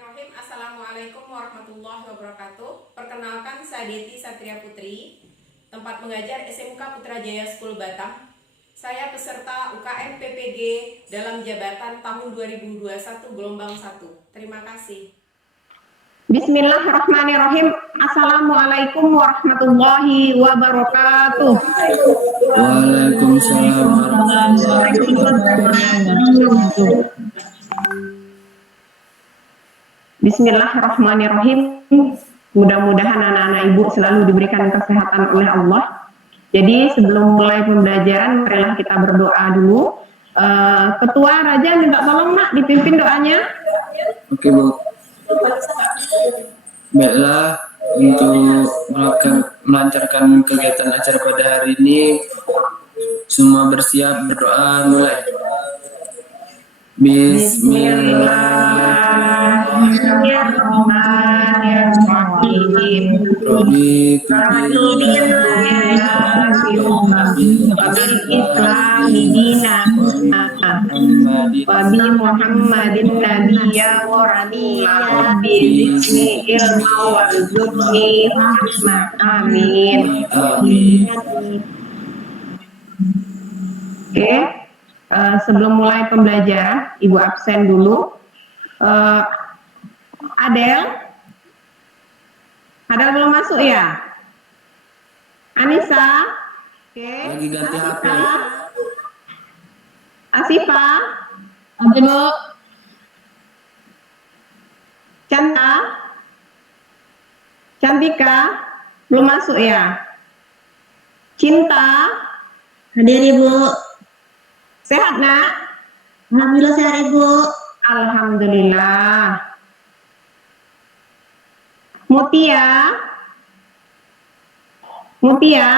Bismillahirrahmanirrahim. Assalamualaikum warahmatullahi wabarakatuh. Perkenalkan, saya Deti Satria Putri, tempat mengajar SMK Putra Jaya School Batam. Saya peserta UKM PPG dalam jabatan tahun 2021 gelombang 1. Terima kasih. Bismillahirrahmanirrahim. Assalamualaikum warahmatullahi wabarakatuh. Waalaikumsalam warahmatullahi wabarakatuh. Bismillahirrahmanirrahim. Mudah-mudahan anak-anak ibu selalu diberikan kesehatan oleh Allah. Jadi sebelum mulai pembelajaran, marilah kita berdoa dulu. Ketua Raja minta tolong nak dipimpin doanya. Oke Bu. Baiklah, untuk melancarkan kegiatan acara pada hari ini, semua bersiap berdoa mulai. Bismillahirrahmanirrahim. Wabi Muhammadin nabiyya wa radiyya bi'izni ilma warzuqni rahmah. Amin. Oke. Sebelum mulai pembelajaran, Ibu absen dulu. Adel belum masuk ya? Anissa? Oke. Lagi ganti HP. Asifa? Oke, Bu. Cantika? Belum masuk ya? Cinta? Hadir, Ibu. Sehat, nak? Alhamdulillah sehat, Ibu. Alhamdulillah. Mutia? Mutia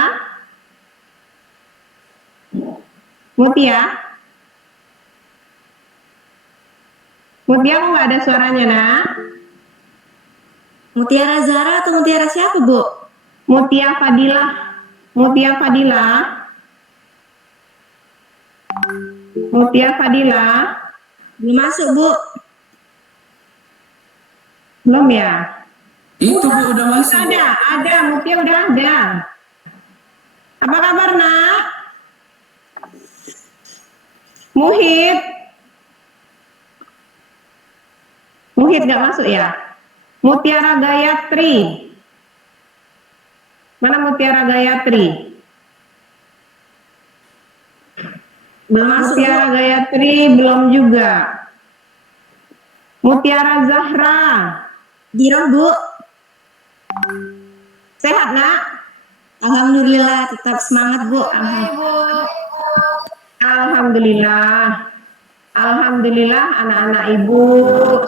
kok nggak ada suaranya, nak? Mutiara Zara atau Mutiara siapa, Bu? Mutia Fadilah. Belum masuk, Bu. Belum ya? Itu Bu udah masuk. Ada, Mutia udah ada. Apa kabar, nak? Muhid nggak masuk ya? Mutiara Gayatri. Mana Mutiara Gayatri? Belum masuk, Mutiara Bu. Gayatri belum juga. Mutiara Zahra. Diron, Bu. Sehat, nak? Alhamdulillah, tetap semangat, Bu. Alhamdulillah anak-anak ibu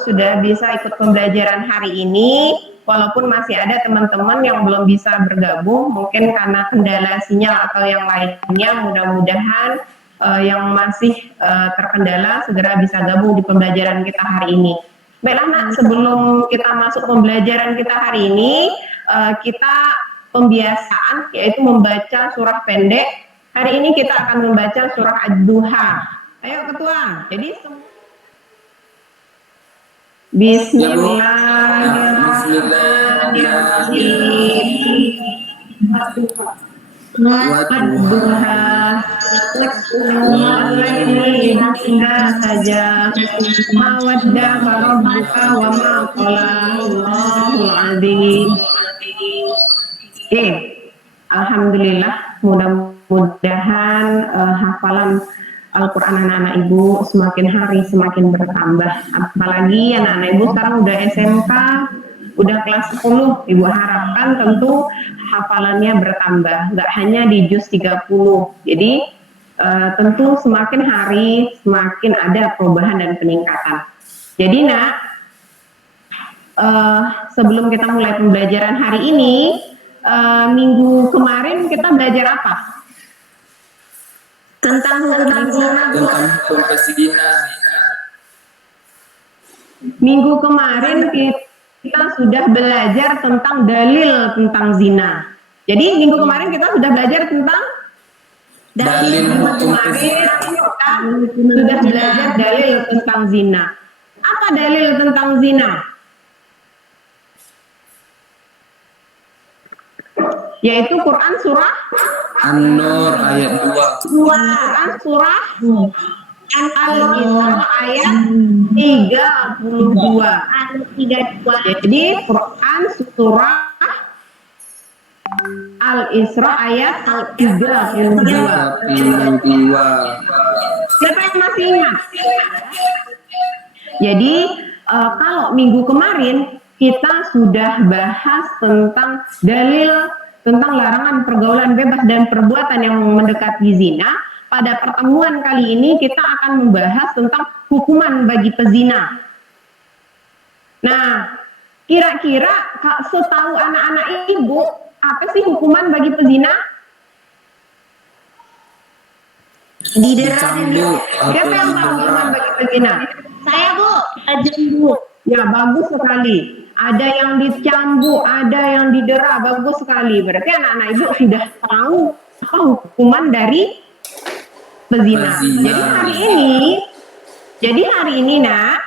sudah bisa ikut pembelajaran hari ini, walaupun masih ada teman-teman yang belum bisa bergabung mungkin karena kendala sinyal atau yang lainnya. Mudah-mudahan yang masih terkendala segera bisa gabung di pembelajaran kita hari ini. Baiklah, nak, sebelum kita masuk pembelajaran kita hari ini, kita pembiasaan yaitu membaca surah pendek. Hari ini kita akan membaca surah Ad-Duha. Ayo ketua. Jadi Bismillahirrahmanirrahim. Ad-Duha. Wallaili idza saja. Ma wadda'aka rabbuka wa ma qala. Allahul azim. Alhamdulillah, mudah-mudahan hafalan Al-Quran anak-anak ibu semakin hari semakin bertambah. Apalagi anak-anak ibu sekarang udah SMK, udah kelas 10. Ibu harapkan tentu hafalannya bertambah, nggak hanya di juz 30. Jadi tentu semakin hari semakin ada perubahan dan peningkatan. Jadi, nak, sebelum kita mulai pembelajaran hari ini, minggu kemarin kita belajar apa? Tentang hukum persidangan. Minggu kemarin kita sudah belajar tentang dalil tentang zina. Jadi minggu kemarin kita sudah belajar tentang Dalil hukum kemarin kita sudah belajar dalil tentang zina. Apa dalil tentang zina? yaitu Quran surah An-Nur ayat 2. Quran surah Al-Isra ayat 32. Jadi Quran surah Al-Isra ayat 32. 32. Siapa yang masih ingat? Jadi kalau minggu kemarin kita sudah bahas tentang dalil tentang larangan pergaulan bebas dan perbuatan yang mendekati zina. Pada pertemuan kali ini kita akan membahas tentang hukuman bagi pezina. Nah, kira-kira setahu anak-anak ibu, apa sih hukuman bagi pezina? Didera. Dicambuk Siapa atau yang tahu hukuman didera. bagi pezina? Saya Bu, ajan Bu. Ya, bagus sekali. Ada yang dicambuk, ada yang didera, bagus sekali. Berarti anak-anak ibu sudah tahu apa hukuman dari pezina. Pezina. Jadi hari ini nak,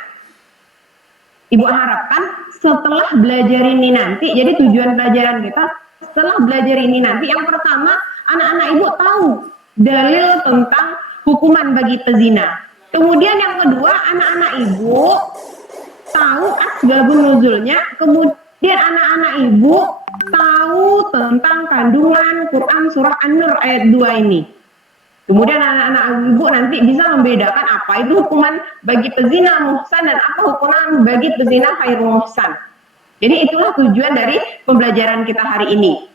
ibu harapkan setelah belajar ini nanti, jadi tujuan pelajaran kita setelah belajar ini nanti, yang pertama anak-anak ibu tahu dalil tentang hukuman bagi pezina. Kemudian yang kedua, anak-anak ibu tahu asbabun nuzulnya. Kemudian anak-anak ibu tahu tentang kandungan Quran surah An-Nur ayat 2 ini. Kemudian anak-anak ibu nanti bisa membedakan apa itu hukuman bagi pezina muhsan dan apa hukuman bagi pezina ghairul muhsan. Jadi itulah tujuan dari pembelajaran kita hari ini.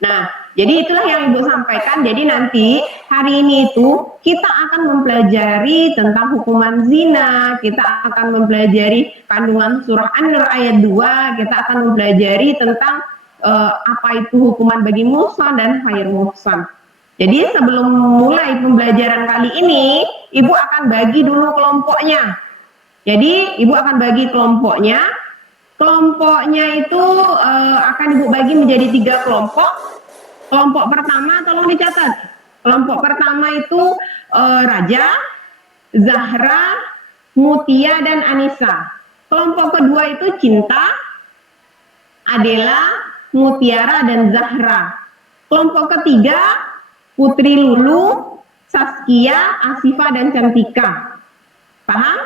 Nah, jadi itulah yang ibu sampaikan. Jadi nanti hari ini itu kita akan mempelajari tentang hukuman zina, kita akan mempelajari kandungan surah An-Nur ayat 2, kita akan mempelajari tentang apa itu hukuman bagi muhsan dan ghairul muhsan. Jadi sebelum mulai pembelajaran kali ini, ibu akan bagi dulu kelompoknya. Jadi ibu akan bagi kelompoknya. Kelompoknya itu akan ibu bagi menjadi 3 kelompok. Kelompok pertama tolong dicatat. Kelompok pertama itu Raja, Zahra, Mutia, dan Anissa. Kelompok kedua itu Cinta, Adela, Mutiara, dan Zahra. Kelompok ketiga Putri Lulu, Saskia, Asifa, dan Cantika. Paham?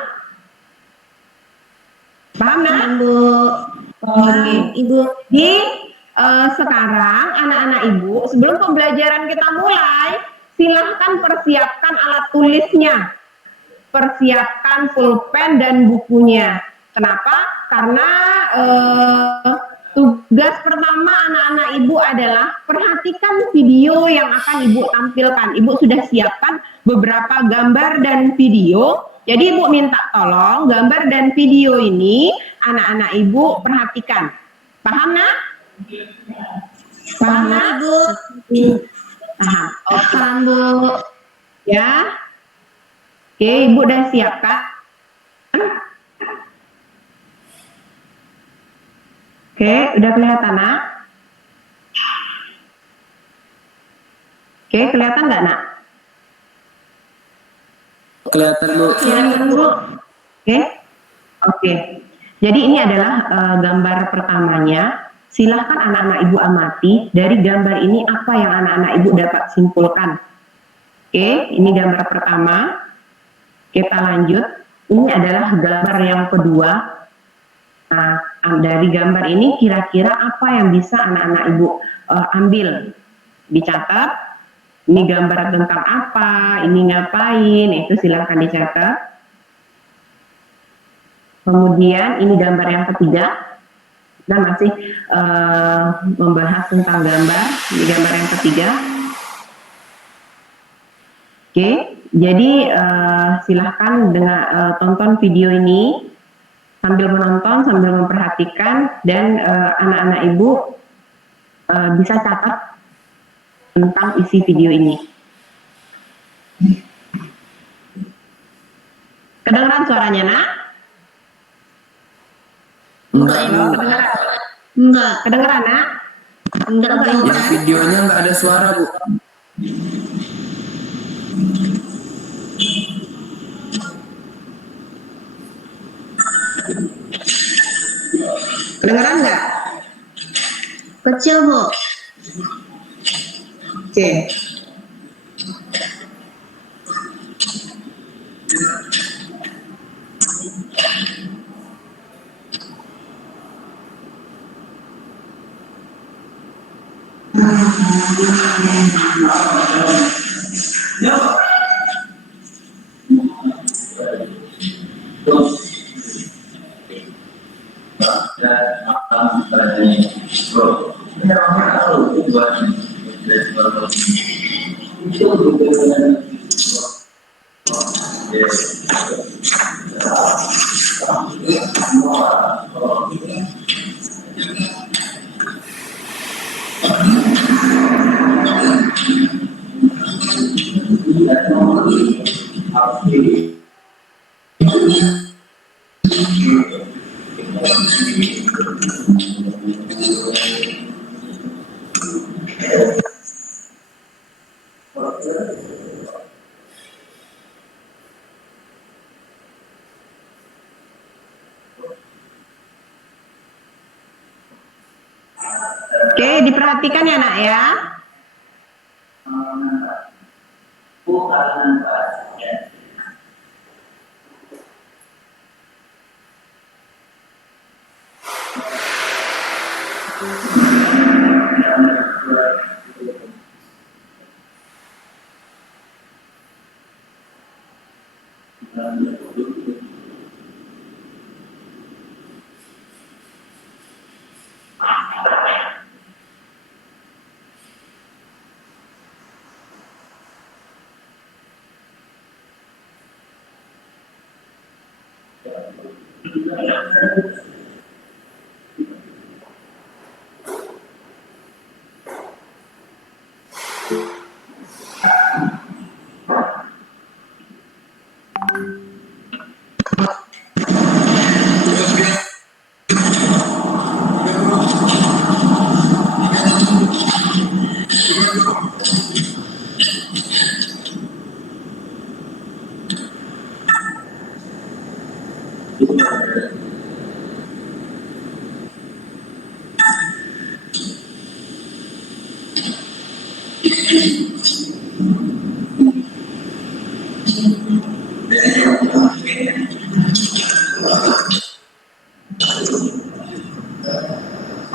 Paham nak? Paham Bu. Paham Ibu. Jadi sekarang anak-anak ibu, sebelum pembelajaran kita mulai, silahkan persiapkan alat tulisnya, persiapkan pulpen dan bukunya. Kenapa? Karena tugas pertama anak-anak ibu adalah perhatikan video yang akan ibu tampilkan. Ibu sudah siapkan beberapa gambar dan video. Jadi ibu minta tolong gambar dan video ini anak-anak ibu perhatikan. Paham nak? Paham nak? Ibu. Paham. Oke. Paham Bu. Ya. Oke, ibu udah siapkan. Oke, udah kelihatan nak? Oke, kelihatan nggak nak? Kelihatan Bu. Silakan Bu. Oke, oke. Jadi ini adalah gambar pertamanya. Silahkan anak-anak ibu amati dari gambar ini apa yang anak-anak ibu dapat simpulkan. Oke, ini gambar pertama. Kita lanjut. Ini adalah gambar yang kedua. Nah, dari gambar ini kira-kira apa yang bisa anak-anak ibu ambil? Dicatat. Ini gambar tentang apa? Ini ngapain? Itu silahkan dicatat. Kemudian ini gambar yang ketiga. Kita masih membahas tentang gambar. Ini gambar yang ketiga. Oke, jadi silahkan tonton video ini sambil menonton, sambil memperhatikan, dan anak-anak ibu bisa catat tentang isi video ini. Kedengeran suaranya nak? Enggak Bu. Kedengeran? Enggak. Kedengeran nak? Enggak Bu. Yang videonya nggak ada suara Bu. Kedengeran nggak? Kecil, Bu. Oke. Oke, diperhatikan ya nak ya.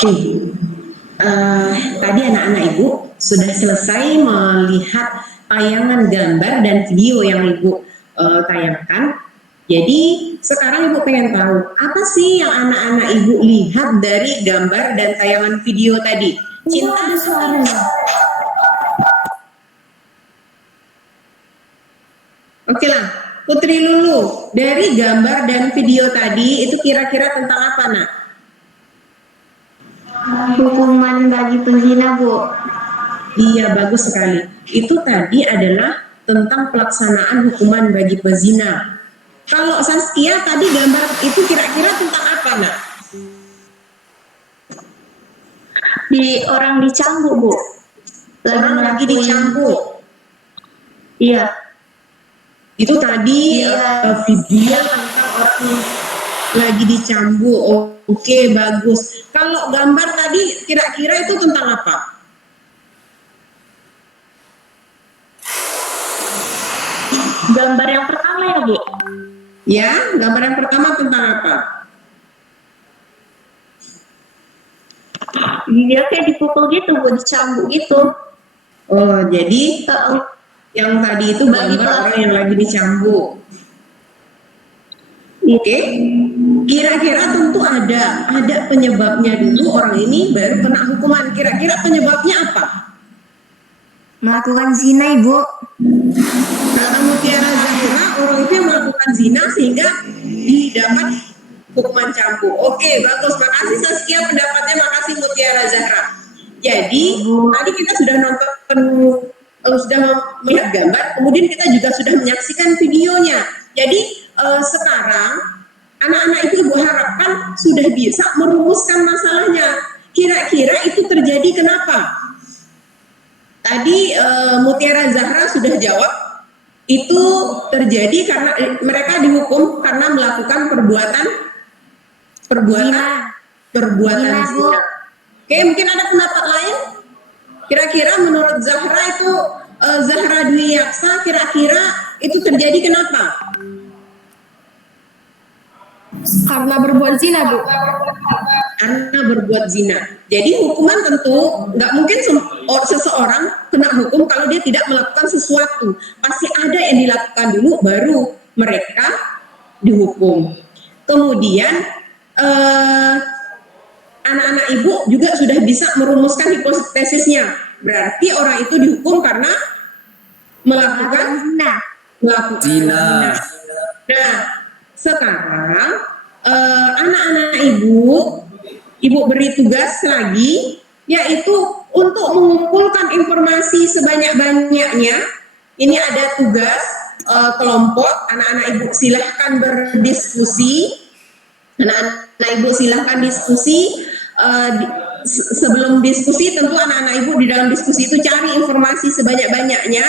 Oke, tadi anak-anak Ibu sudah selesai melihat tayangan gambar dan video yang Ibu tayangkan. Jadi sekarang Ibu pengen tahu apa sih yang anak-anak Ibu lihat dari gambar dan tayangan video tadi? Cinta suaranya. Oke lah, Putri Lulu, dari gambar dan video tadi itu kira-kira tentang apa nak? Hukuman bagi pezina, Bu. Iya, bagus sekali. Itu tadi adalah tentang pelaksanaan hukuman bagi pezina. Kalau Saskia tadi gambar itu kira-kira tentang apa nak? Di orang dicambuk, Bu. Orang lagi ngelakuin- dicambuk. Iya. Itu tadi Iya. video tentang orang lagi dicambuk. Oke, bagus. Kalau gambar tadi kira-kira itu tentang apa? Gambar yang pertama ya, Bu. Ya, gambar yang pertama tentang apa? Dia kayak dipukul gitu, Bu, dicambuk gitu. Oh, jadi Heeh. yang tadi itu Bagi gambar pelaku. orang yang lagi dicambuk. Oke, kira-kira tentu ada penyebabnya dulu orang ini baru kena hukuman. Kira-kira penyebabnya apa? Melakukan zina, Ibu. Kata Mutiara Zahra, orang itu yang melakukan zina sehingga didapat hukuman cambuk. Oke, bagus. Makasih Saskia pendapatnya, makasih Mutiara Zahra. Jadi, tadi kita sudah nonton, sudah melihat gambar, kemudian kita juga sudah menyaksikan videonya. Jadi, sekarang anak-anak itu Ibu harapkan sudah bisa merumuskan masalahnya. Kira-kira itu terjadi kenapa? Tadi Mutiara Zahra sudah jawab, itu terjadi karena mereka dihukum karena melakukan perbuatan Zina. Zina, Bu. zina. Oke, mungkin ada pendapat lain? Kira-kira menurut Zahra itu Zahra Dwi Yaksa, kira-kira itu terjadi kenapa? Karena berbuat zina, Bu. Karena berbuat zina. Jadi hukuman tentu nggak mungkin seseorang kena hukum kalau dia tidak melakukan sesuatu. Pasti ada yang dilakukan dulu baru mereka dihukum. Kemudian anak-anak ibu juga sudah bisa merumuskan hipotesisnya. Berarti orang itu dihukum karena melakukan Zina. Zina. Nah, sekarang anak-anak ibu beri tugas lagi, yaitu untuk mengumpulkan informasi sebanyak-banyaknya. Ini ada tugas kelompok, anak-anak ibu silahkan berdiskusi. Anak-anak ibu silahkan diskusi. Sebelum diskusi, tentu anak-anak ibu di dalam diskusi itu cari informasi sebanyak-banyaknya.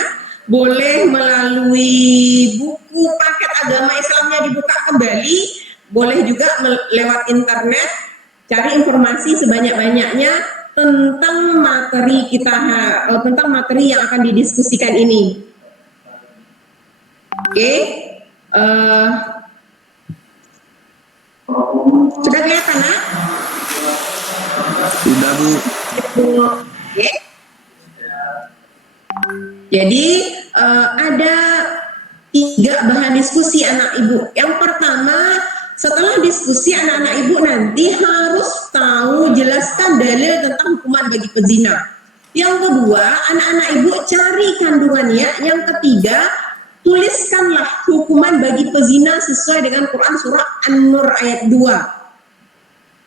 Boleh melalui buku paket agama Islamnya dibuka kembali, boleh juga lewat internet, cari informasi sebanyak-banyaknya tentang materi tentang materi yang akan didiskusikan ini. Oke, sudah kelihatan, nak? Sudah, Bu. Oke. Jadi ada 3 bahan diskusi anak ibu. Yang pertama, setelah diskusi anak-anak ibu nanti harus tahu jelaskan dalil tentang hukuman bagi pezina. Yang kedua, anak-anak ibu cari kandungannya. Yang ketiga, tuliskanlah hukuman bagi pezina sesuai dengan Quran surah An-Nur ayat 2.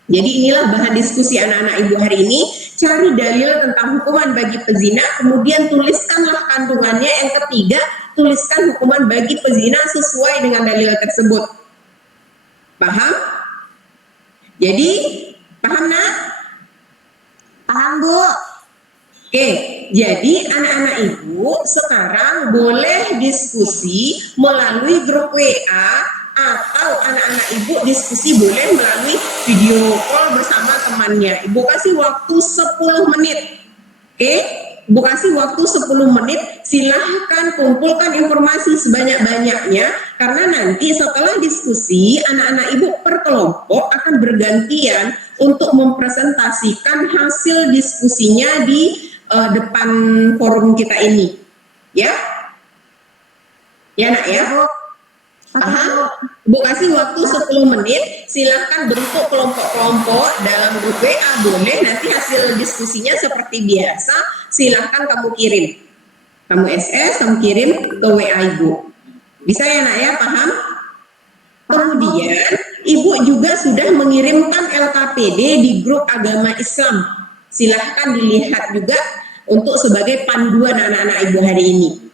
Jadi inilah bahan diskusi anak-anak ibu hari ini. Cari dalil tentang hukuman bagi pezina, kemudian tuliskanlah kandungannya. Yang ketiga, tuliskan hukuman bagi pezina sesuai dengan dalil tersebut. Paham? Jadi, paham, nak? Paham, Bu. Oke, jadi anak-anak ibu sekarang boleh diskusi melalui grup WA, atau anak-anak ibu diskusi boleh melalui video call bersama temannya. Ibu kasih waktu 10 menit. Oke, Ibu kasih waktu 10 menit, silahkan kumpulkan informasi sebanyak-banyaknya, karena nanti setelah diskusi, anak-anak ibu per kelompok akan bergantian untuk mempresentasikan hasil diskusinya di depan forum kita ini. Ya? Ya, nak ya? Paham? Bu kasih waktu 10 menit, silahkan bentuk kelompok-kelompok dalam grup WA boleh, nanti hasil diskusinya seperti biasa, silahkan kamu kirim. Kamu SS, kamu kirim ke WA ibu. Bisa ya, nak ya? Paham? Kemudian, ibu juga sudah mengirimkan LKPD di grup agama Islam. Silahkan dilihat juga untuk sebagai panduan anak-anak ibu hari ini.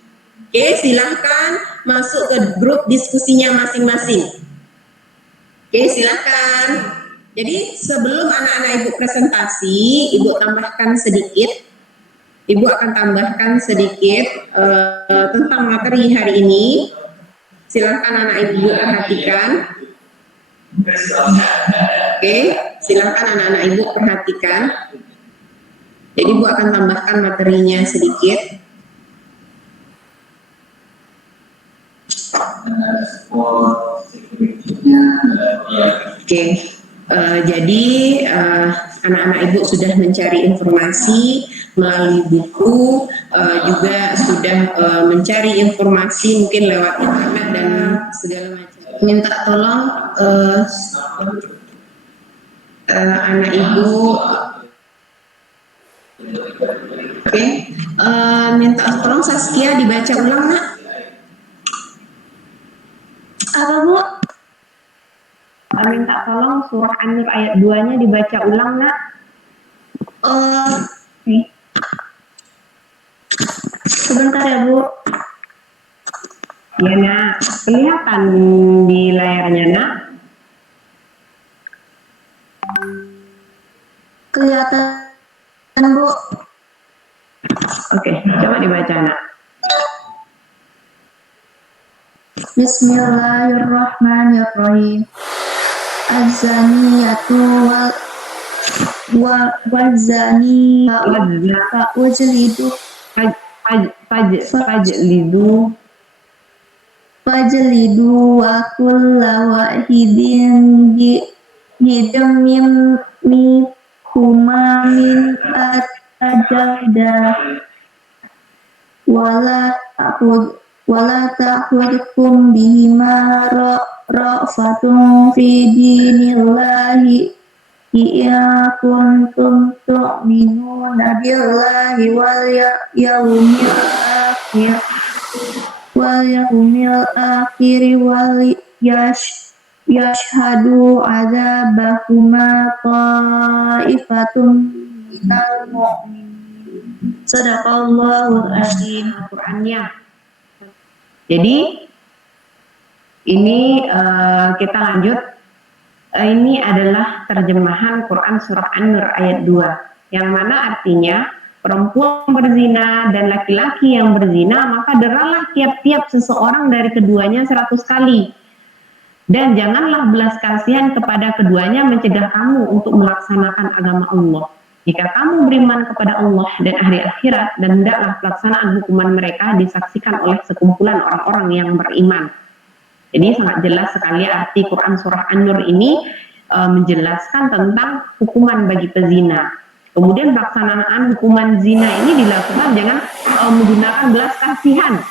Oke, silahkan masuk ke grup diskusinya masing-masing. Oke, silahkan. Jadi sebelum anak-anak ibu presentasi, ibu tambahkan sedikit. Ibu akan tambahkan sedikit tentang materi hari ini. Silahkan anak ibu perhatikan. Oke, silahkan anak-anak ibu perhatikan. Jadi ibu akan tambahkan materinya sedikit. Oke, jadi anak-anak ibu sudah mencari informasi melalui buku, juga sudah mencari informasi mungkin lewat internet dan segala macam. Minta tolong anak ibu, oke, minta tolong Saskia dibaca ulang, nak. Apa, Bu? Minta tolong surah An-Nur ayat 2-nya dibaca ulang, nak. Nih. Sebentar ya, Bu. Ya, nak. Kelihatan di layarnya, nak. Kelihatan, Bu. Oke, coba dibaca, nak. Bismillahirrahmanirrahim. Az-zaniyatu wazani wazna wajlidu fajlidu wa kulla wahidin hidam min huma min ajalda wala ta'khudhukum bihima ra'fatun fi dinillahi iya kuntum tu'minuna billahi wal yaumil akhir yashhadu adzabahuma ta'ifatum minal mu'minin. Sadaqallahul azim. Al-Qur'annya. Jadi ini kita lanjut. Ini adalah terjemahan Quran surah An-Nur ayat 2, yang mana artinya perempuan berzina dan laki-laki yang berzina, maka deralah tiap-tiap seseorang dari keduanya 100 kali. Dan janganlah belas kasihan kepada keduanya mencegah kamu untuk melaksanakan agama Allah. Jika kamu beriman kepada Allah dan hari akhirat, dan hendaklah pelaksanaan hukuman mereka disaksikan oleh sekumpulan orang-orang yang beriman. Jadi sangat jelas sekali arti Quran surah An-Nur ini menjelaskan tentang hukuman bagi pezina. Kemudian pelaksanaan hukuman zina ini dilakukan dengan menggunakan belas kasihan.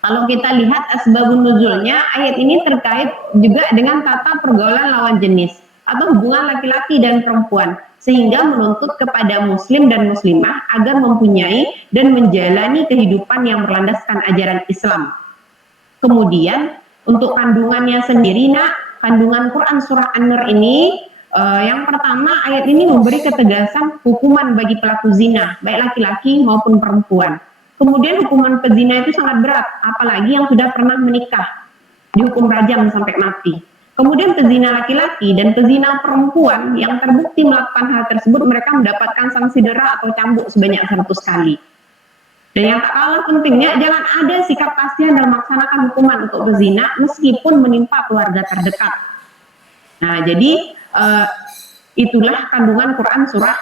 Kalau kita lihat asbabun nuzulnya, ayat ini terkait juga dengan tata pergaulan lawan jenis atau hubungan laki-laki dan perempuan, sehingga menuntut kepada muslim dan muslimah agar mempunyai dan menjalani kehidupan yang berlandaskan ajaran Islam. Kemudian untuk kandungannya sendiri, kandungan Quran surah An-Nur ini yang pertama, ayat ini memberi ketegasan hukuman bagi pelaku zina, baik laki-laki maupun perempuan. Kemudian hukuman pezina itu sangat berat, apalagi yang sudah pernah menikah, dihukum rajam sampai mati. Kemudian pezina laki-laki dan pezina perempuan yang terbukti melakukan hal tersebut, mereka mendapatkan sanksi dera atau cambuk sebanyak 100 kali. Dan yang tak kalah pentingnya, jangan ada sikap kasihan dalam melaksanakan hukuman untuk pezina meskipun menimpa keluarga terdekat. Nah, jadi itulah kandungan Quran surah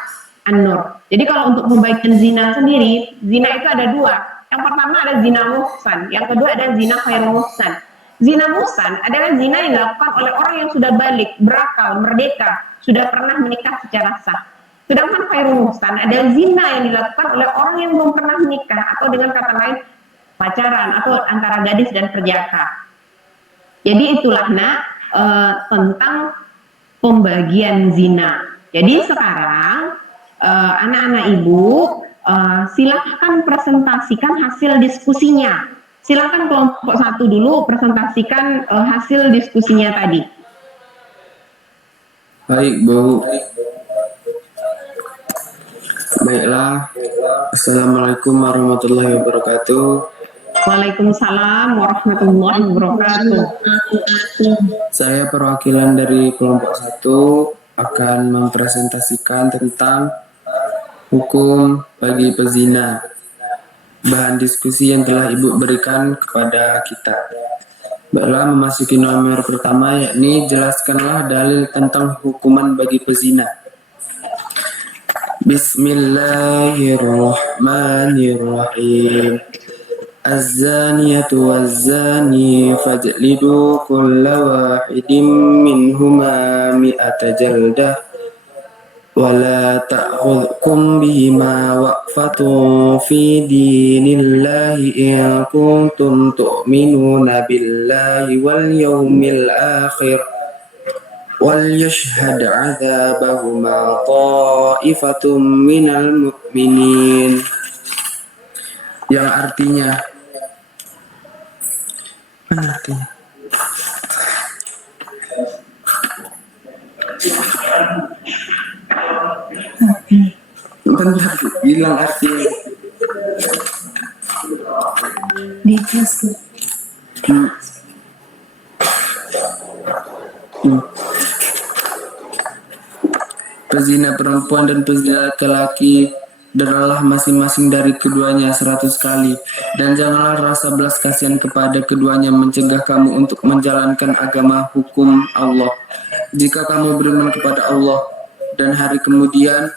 An-Nur. Jadi kalau untuk pembaikan zina sendiri, zina itu ada dua. Yang pertama ada zina muhsan, yang kedua ada zina khairul muhsan. Zina muhsan adalah zina yang dilakukan oleh orang yang sudah balik, berakal, merdeka, sudah pernah menikah secara sah. Sedangkan khairul muhsan adalah zina yang dilakukan oleh orang yang belum pernah menikah, atau dengan kata lain pacaran, atau antara gadis dan perjaka. Jadi itulah tentang pembagian zina. Jadi sekarang anak-anak ibu silahkan presentasikan hasil diskusinya. Silahkan kelompok 1 dulu presentasikan hasil diskusinya tadi. Baik, Bu. Baiklah. Assalamualaikum warahmatullahi wabarakatuh. Waalaikumsalam warahmatullahi wabarakatuh. Saya perwakilan dari kelompok 1 akan mempresentasikan tentang hukum bagi pezina. Bahan diskusi yang telah Ibu berikan kepada kita. Baiklah, memasuki nomor pertama, yakni jelaskanlah dalil tentang hukuman bagi pezina. Bismillahirrahmanirrahim. Az-zaniyatu waz-zani fajlidu kulla wahidin minhuma mi'ata jaldah wala ta'khudhukum bihima waqfatun fi dinillahi in kuntum tu'minuna billahi wal yawmil akhir wal yashhad 'adzabahuma ta'ifatum minal mu'minin. Yang artinya bentar, hilang artinya. Pezina perempuan dan pezina laki-laki deralah masing-masing dari keduanya 100 kali, dan janganlah rasa belas kasihan kepada keduanya mencegah kamu untuk menjalankan agama hukum Allah. Jika kamu beriman kepada Allah dan hari kemudian,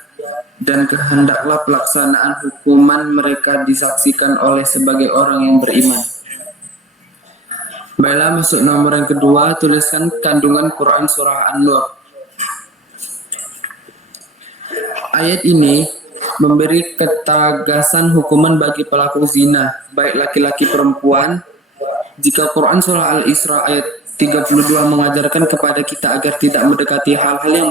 dan kehendaklah pelaksanaan hukuman mereka disaksikan oleh sebagai orang yang beriman. Baiklah, masuk nomor yang kedua, tuliskan kandungan Quran Surah An-Nur. Ayat ini memberi ketagasan hukuman bagi pelaku zina, baik laki-laki perempuan. Jika Quran Surah Al-Isra ayat 32 mengajarkan kepada kita agar tidak mendekati hal-hal yang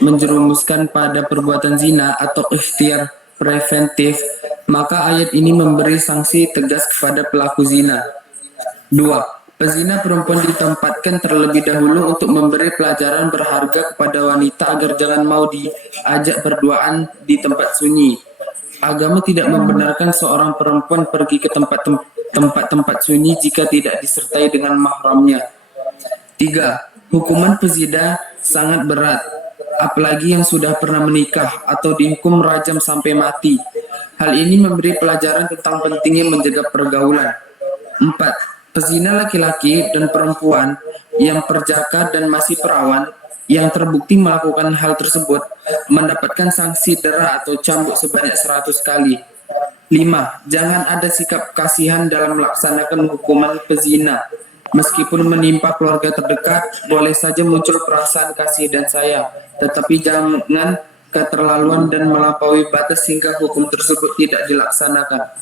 menjerumuskan pada perbuatan zina atau ikhtiar preventif, maka ayat ini memberi sanksi tegas kepada pelaku zina. 2. Pezina perempuan ditempatkan terlebih dahulu untuk memberi pelajaran berharga kepada wanita agar jangan mau diajak berduaan di tempat sunyi. Agama tidak membenarkan seorang perempuan pergi ke tempat-tempat sunyi jika tidak disertai dengan mahramnya. 3. Hukuman pezina sangat berat, apalagi yang sudah pernah menikah atau dihukum rajam sampai mati. Hal ini memberi pelajaran tentang pentingnya menjaga pergaulan. 4. Pezina laki-laki dan perempuan yang perjaka dan masih perawan yang terbukti melakukan hal tersebut mendapatkan sanksi dera atau cambuk sebanyak 100 kali. 5. Jangan ada sikap kasihan dalam melaksanakan hukuman pezina. Meskipun menimpa keluarga terdekat, boleh saja muncul perasaan kasih dan sayang, tetapi jangan keterlaluan dan melampaui batas hingga hukum tersebut tidak dilaksanakan.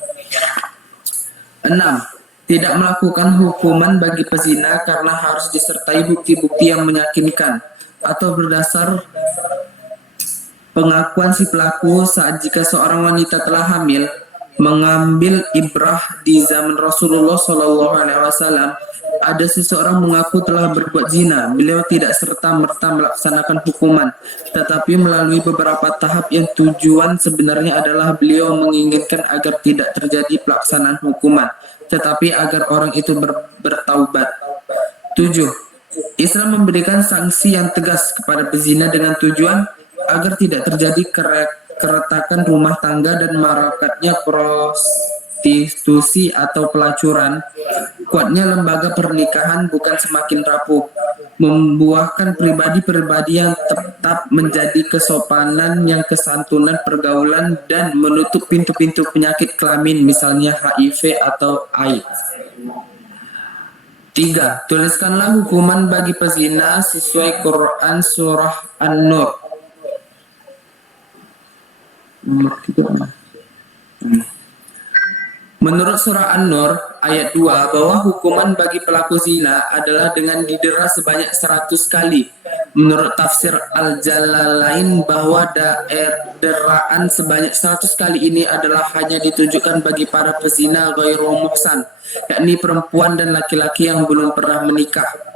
6. Tidak melakukan hukuman bagi pezina karena harus disertai bukti-bukti yang meyakinkan atau berdasar pengakuan si pelaku saat jika seorang wanita telah hamil. Mengambil ibrah di zaman Rasulullah SAW, ada seseorang mengaku telah berbuat zina. Beliau tidak serta-merta melaksanakan hukuman, tetapi melalui beberapa tahap yang tujuan sebenarnya adalah beliau menginginkan agar tidak terjadi pelaksanaan hukuman, tetapi agar orang itu bertaubat. 7. Islam memberikan sanksi yang tegas kepada pezina dengan tujuan agar tidak terjadi keretakan rumah tangga dan marakatnya prostitusi atau pelacuran. Kuatnya lembaga pernikahan bukan semakin rapuh, membuahkan pribadi-pribadi yang tetap menjadi kesopanan, yang kesantunan pergaulan, dan menutup pintu-pintu penyakit kelamin, misalnya HIV atau AIDS. 3. Tuliskanlah hukuman bagi pezina sesuai Quran Surah An-Nur. Nomor 3. Menurut surah An-Nur ayat 2 bahwa hukuman bagi pelaku zina adalah dengan didera sebanyak 100 kali. Menurut tafsir Al-Jalalain bahwa deraan sebanyak 100 kali ini adalah hanya ditujukan bagi para pezina ghairu muhsan, yakni perempuan dan laki-laki yang belum pernah menikah.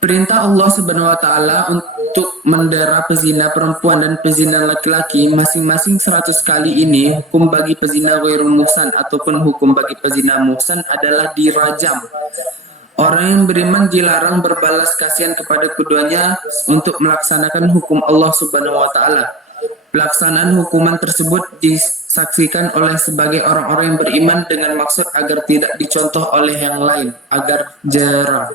Perintah Allah Subhanahu wa taala untuk mendera pezina perempuan dan pezina laki-laki masing-masing 100 kali ini, hukum bagi pezina ghairu muhsan ataupun hukum bagi pezina muhsan adalah dirajam. Orang yang beriman dilarang berbalas kasihan kepada keduanya untuk melaksanakan hukum Allah Subhanahu wa taala. Pelaksanaan hukuman tersebut disaksikan oleh sebagai orang-orang yang beriman dengan maksud agar tidak dicontoh oleh yang lain, agar jera.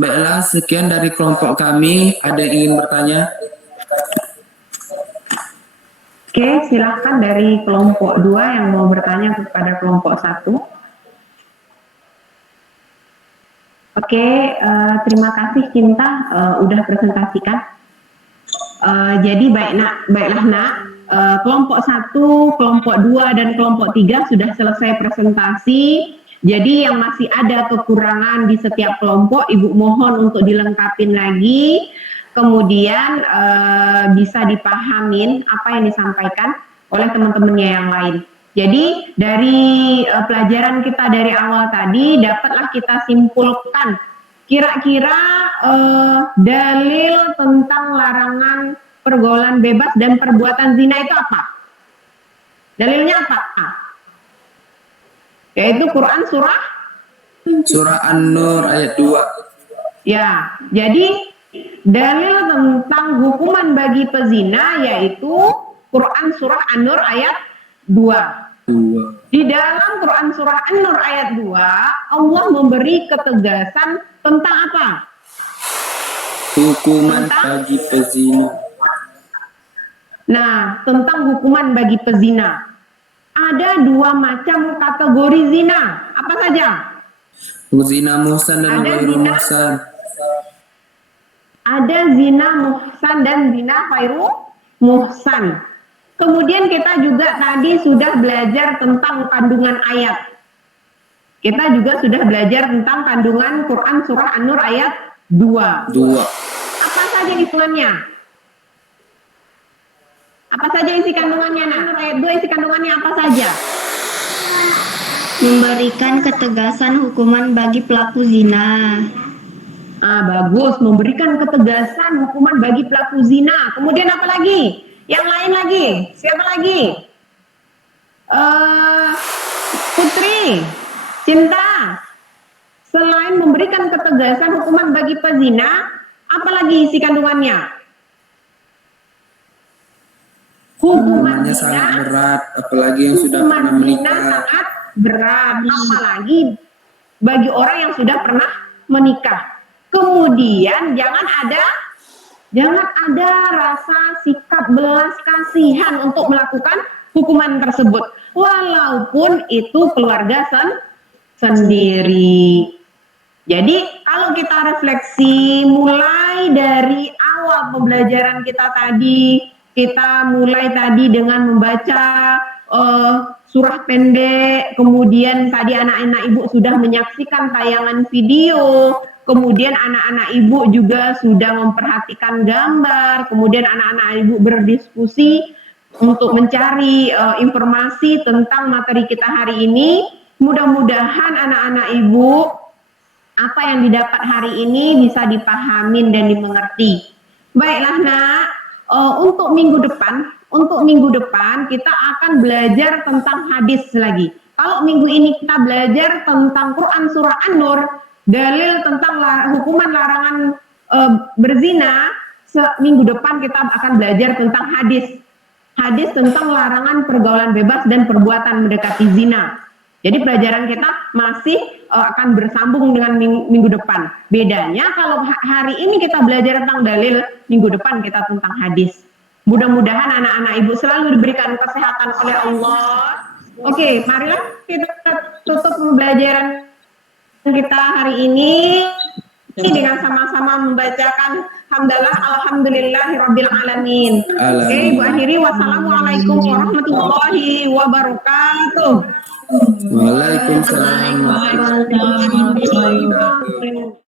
Baiklah, sekian dari kelompok kami. Ada yang ingin bertanya? Oke, silahkan dari kelompok 2 yang mau bertanya kepada kelompok 1. Oke, terima kasih Cinta udah presentasikan. Jadi baiklah nak, kelompok 1, kelompok 2, dan kelompok 3 sudah selesai presentasi. Jadi yang masih ada kekurangan di setiap kelompok, Ibu mohon untuk dilengkapin lagi, kemudian bisa dipahamin apa yang disampaikan oleh teman-temannya yang lain. Jadi dari pelajaran kita dari awal tadi, dapatlah kita simpulkan kira-kira dalil tentang larangan pergaulan bebas dan perbuatan zina itu apa? Dalilnya apa? Yaitu Quran Surah An-Nur ayat 2. Ya, jadi dalil tentang hukuman bagi pezina yaitu Quran Surah An-Nur ayat 2. Di dalam Quran Surah An-Nur ayat 2, Allah memberi ketegasan tentang apa? Hukuman bagi pezina. Nah, tentang hukuman bagi pezina. Ada dua macam kategori zina. Apa saja? Zina muhsan dan Ada ghairu zina. muhsan. Ada zina muhsan dan zina ghairu muhsan. Kemudian kita juga tadi sudah belajar tentang kandungan ayat. Kita juga sudah belajar tentang kandungan Quran surah An-Nur ayat 2. Apa saja hitungannya? Apa saja isi kandungannya? Nah, ayat 2 isi kandungannya apa saja? Memberikan ketegasan hukuman bagi pelaku zina. Bagus, memberikan ketegasan hukuman bagi pelaku zina. Kemudian apa lagi? Yang lain lagi? Siapa lagi? Putri, Cinta. Selain memberikan ketegasan hukuman bagi pezina, apa lagi isi kandungannya? Hukumannya sangat berat, apalagi yang sudah Hukuman pernah zina menikah. sangat berat, apalagi bagi orang yang sudah pernah menikah. Kemudian jangan ada rasa sikap belas kasihan untuk melakukan hukuman tersebut, walaupun itu keluarga sendiri. Jadi kalau kita refleksi mulai dari awal pembelajaran kita tadi, kita mulai tadi dengan membaca surah pendek, kemudian tadi anak-anak ibu sudah menyaksikan tayangan video, kemudian anak-anak ibu juga sudah memperhatikan gambar, kemudian anak-anak ibu berdiskusi untuk mencari informasi tentang materi kita hari ini. Mudah-mudahan anak-anak ibu apa yang didapat hari ini bisa dipahamin dan dimengerti. Baiklah nak, untuk minggu depan kita akan belajar tentang hadis lagi. Kalau minggu ini kita belajar tentang Quran surah An-Nur, dalil tentang hukuman larangan berzina, minggu depan kita akan belajar tentang hadis tentang larangan pergaulan bebas dan perbuatan mendekati zina. Jadi pelajaran kita masih akan bersambung dengan minggu depan. Bedanya kalau hari ini kita belajar tentang dalil, minggu depan kita tentang hadis. Mudah-mudahan anak-anak ibu selalu diberikan kesehatan oleh Allah. Oke, marilah kita tutup pembelajaran kita hari ini dengan sama-sama membacakan hamdalah alhamdulillahirabbil alamin. Oke, Ibu akhiri wassalamualaikum warahmatullahi wabarakatuh. Waalaikumsalam warahmatullahi wabarakatuh.